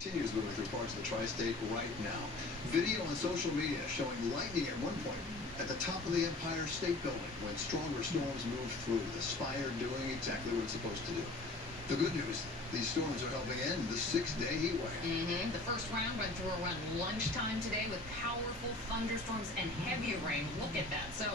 Continues moving through parts of the tri-state right now. Video on social media showing lightning at one point at the top of the Empire State Building when stronger storms move through. The Spire doing exactly what it's supposed to do. The good news, these storms are helping end the 6-day heat wave. The first round went through around lunchtime today with powerful thunderstorms and heavy rain. Look at that. So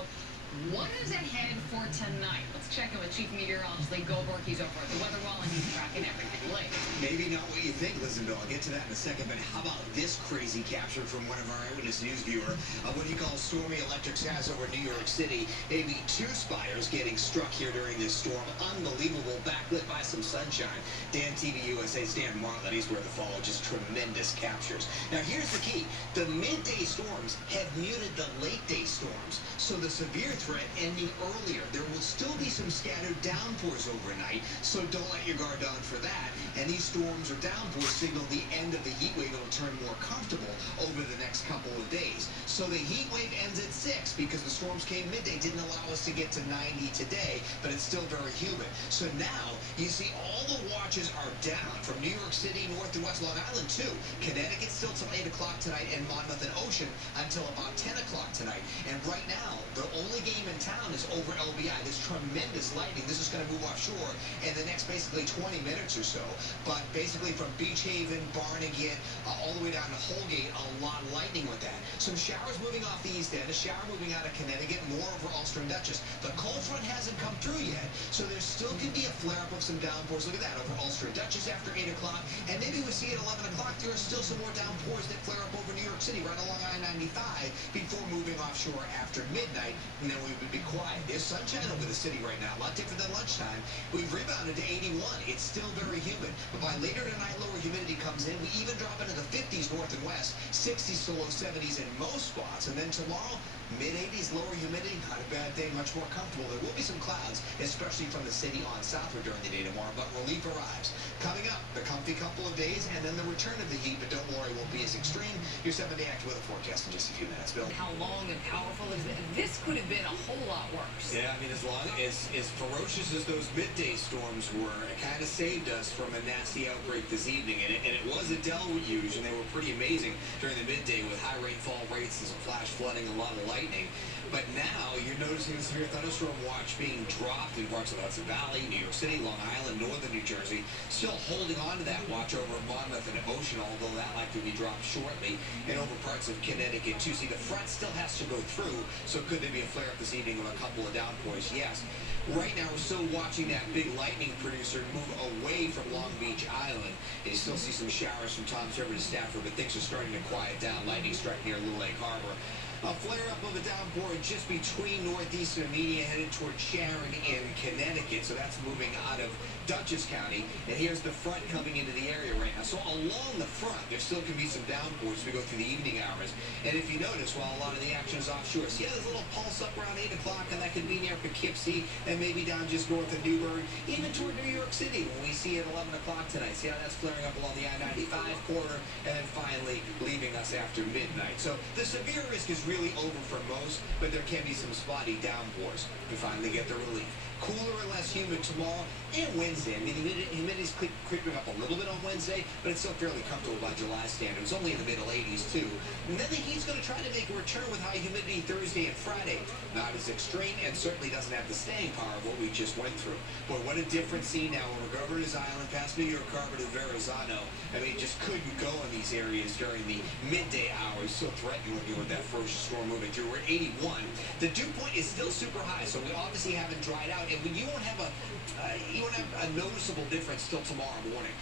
what is ahead for tonight? Let's check in with Chief Meteorologist Lee Goldberg. He's over at the Weather Wall and he's tracking everything. Lee. Maybe not what you think, Listenville. I'll get to that in a second, but how about this crazy capture from one of our Eyewitness News viewer of what he calls stormy electric skies over New York City. Maybe 2 spires getting struck here during this storm. Unbelievable, backlit by some sunshine. Dan TV USA's Dan Martlet, he's where the follow, just tremendous captures. Now here's the key. The midday storms have muted the late day storms, so the severe threat ending earlier. There will still be some scattered downpours overnight, so don't let your guard down for that. And these storms or downpours signal the end of the heat wave. It'll turn more comfortable over the next couple of days. So the heat wave ends at 6 because the storms came midday, didn't allow us to get to 90 today, but it's still very humid. So now you see all the watches are down from New York City, North and West Long Island too. Connecticut still till 8 o'clock tonight, and Monmouth and Ocean until about 10 o'clock tonight. And right now, the only game in town is over LBI. This tremendous lightning. This is going to move offshore in the next basically 20 minutes or so. But basically from Beach Haven, Barnegat, all the way down to Holgate, a lot of lightning with that. Some showers moving off the east end, a shower moving out of Connecticut, more over Ulster and Dutchess. The cold front hasn't come through yet, so there still can be a flare-up of some downpours. Look at that, over Ulster and Dutchess after 8 o'clock. And maybe we see at 11 o'clock there are still some more downpours that flare up over New York City, right along I-95, before moving offshore after midnight. And then we would be quiet. There's sunshine over the city right now, a lot different than lunchtime. We've rebounded to 81. It's still very humid. But by later tonight, lower humidity comes in. We even drop into the 50s north and west, 60s to low 70s in most spots. And then tomorrow, mid-80s, lower humidity, not a bad day, much more comfortable. There will be some clouds, especially from the city on southward during the day tomorrow, but relief arrives. Coming up, the comfy couple of days, and then the return of the heat, but don't worry, it won't be as extreme. Your 7-day active weather forecast in just a few minutes, Bill. How long and powerful is it? This could have been a whole lot worse. Yeah, I mean, as long as ferocious as those midday storms were, it kind of saved us from a nasty outbreak this evening, and it was a deluge, and they were pretty amazing during the midday with high rainfall rates and some flash flooding, a lot of lightning. But now you're noticing the severe thunderstorm watch being dropped in parts of the Hudson Valley, New York City, Long Island, northern New Jersey. Still holding on to that watch over Monmouth and Ocean, although that likely to be dropped shortly, and over parts of Connecticut too. See, the front still has to go through, so could there be a flare-up this evening of a couple of downpours? Yes. Right now, we're still watching that big lightning producer move away from Long Beach Island. And you still see some showers from Tom's River to Stafford, but things are starting to quiet down. Lightning strike near Little Lake Harbor. A flare-up of a downpour just between Northeastern and Media headed toward Sharon in Connecticut. So that's moving out of Dutchess County. And here's the front coming into the area right now. So along the front, there still can be some downpours as we go through the evening hours. And if you notice, while a lot of the action is offshore, see how there's a little pulse up around 8 o'clock, and that could be near Poughkeepsie and maybe down just north of Newburgh, even toward New York City when we see it at 11 o'clock tonight. See how that's flaring up along the I-95 corridor, and then finally leaving us after midnight. So the severe risk is really over for most, but there can be some spotty downpours. We finally get the relief. Cooler and less humid tomorrow and Wednesday. I mean, the humidity's creeping up a little bit on Wednesday, but it's still fairly comfortable by July standards. Only in the middle 80s, too. And then the heat's going to try to make a return with high humidity Thursday and Friday. Not as extreme, and certainly doesn't have the staying power of what we just went through. But what a different scene now when we go over to this island, past New York Harbor to Verrazano. I mean, just couldn't go in these areas during the midday hours. So threatening looking with that ferocious storm moving through. We're at 81. The dew point is still super high, so we obviously haven't dried out. And you won't have a noticeable difference till tomorrow morning.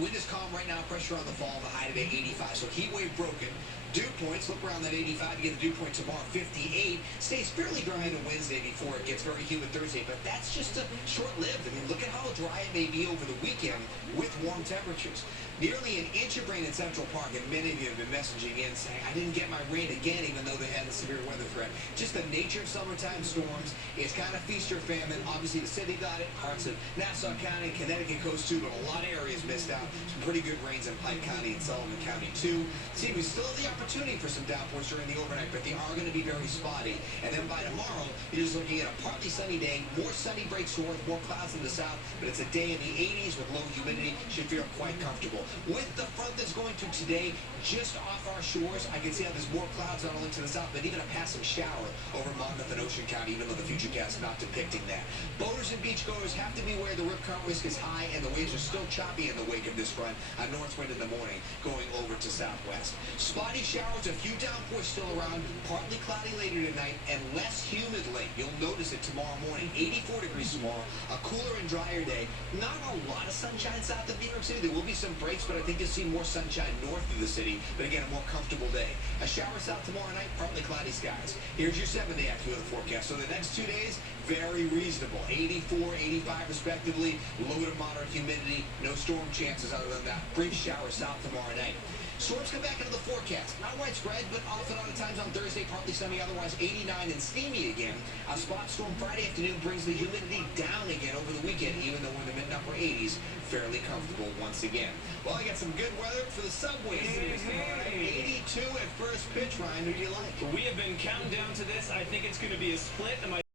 Wind is calm right now, pressure on the fall, the high today 85. So heat wave broken. Dew points, look around that 85, you get the dew point tomorrow, 58. Stays fairly dry into Wednesday before it gets very humid Thursday, but that's just short-lived. I mean, look at how dry it may be over the weekend with warm temperatures. Nearly an inch of rain in Central Park, and many of you have been messaging in saying, I didn't get my rain again, even though they had a severe weather threat. Just the nature of summertime storms. It's kind of feast or famine. Obviously, the city got it, parts of Nassau County, Connecticut coast too, but a lot of areas missed out. Some pretty good rains in Pike County and Sullivan County too. See, we still have the opportunity for some downpours during the overnight, but they are going to be very spotty. And then by tomorrow, you're just looking at a partly sunny day, more sunny breaks north, more clouds in the south, but it's a day in the 80s with low humidity. Should feel quite comfortable. with the front that's going to today just off our shores, I can see how there's more clouds not only to the south, but even a passing shower over Monmouth and Ocean County, even though the Futurecast is not depicting that. Boaters and beachgoers have to beware the rip current risk is high and the waves are still choppy in the wake of this front. A north wind in the morning going over to southwest. Spotty showers, a few downpours still around, partly cloudy later tonight and less humid late. You'll notice it tomorrow morning. 84 degrees tomorrow, a cooler and drier day. Not a lot of sunshine south of New York City. There will be some breaks, but I think you'll see more sunshine north of the city. But again, a more comfortable day. A shower south tomorrow night, partly cloudy skies. Here's your 7-day AccuWeather forecast. So the next 2 days, very reasonable. 84, 85 respectively. Low to moderate humidity. No storm chances other than that. Brief shower south tomorrow night. Storms come back into the forecast. Not widespread, but off and on at times on Thursday, partly sunny, otherwise 89 and steamy again. A spot storm Friday afternoon brings the humidity down again over the weekend, even though we're in the mid-upper 80s. Fairly comfortable once again. Well, I got some good weather for the subway series tomorrow night. 82 at first pitch. Ryan, who do you like? We have been counting down to this. I think it's going to be a split.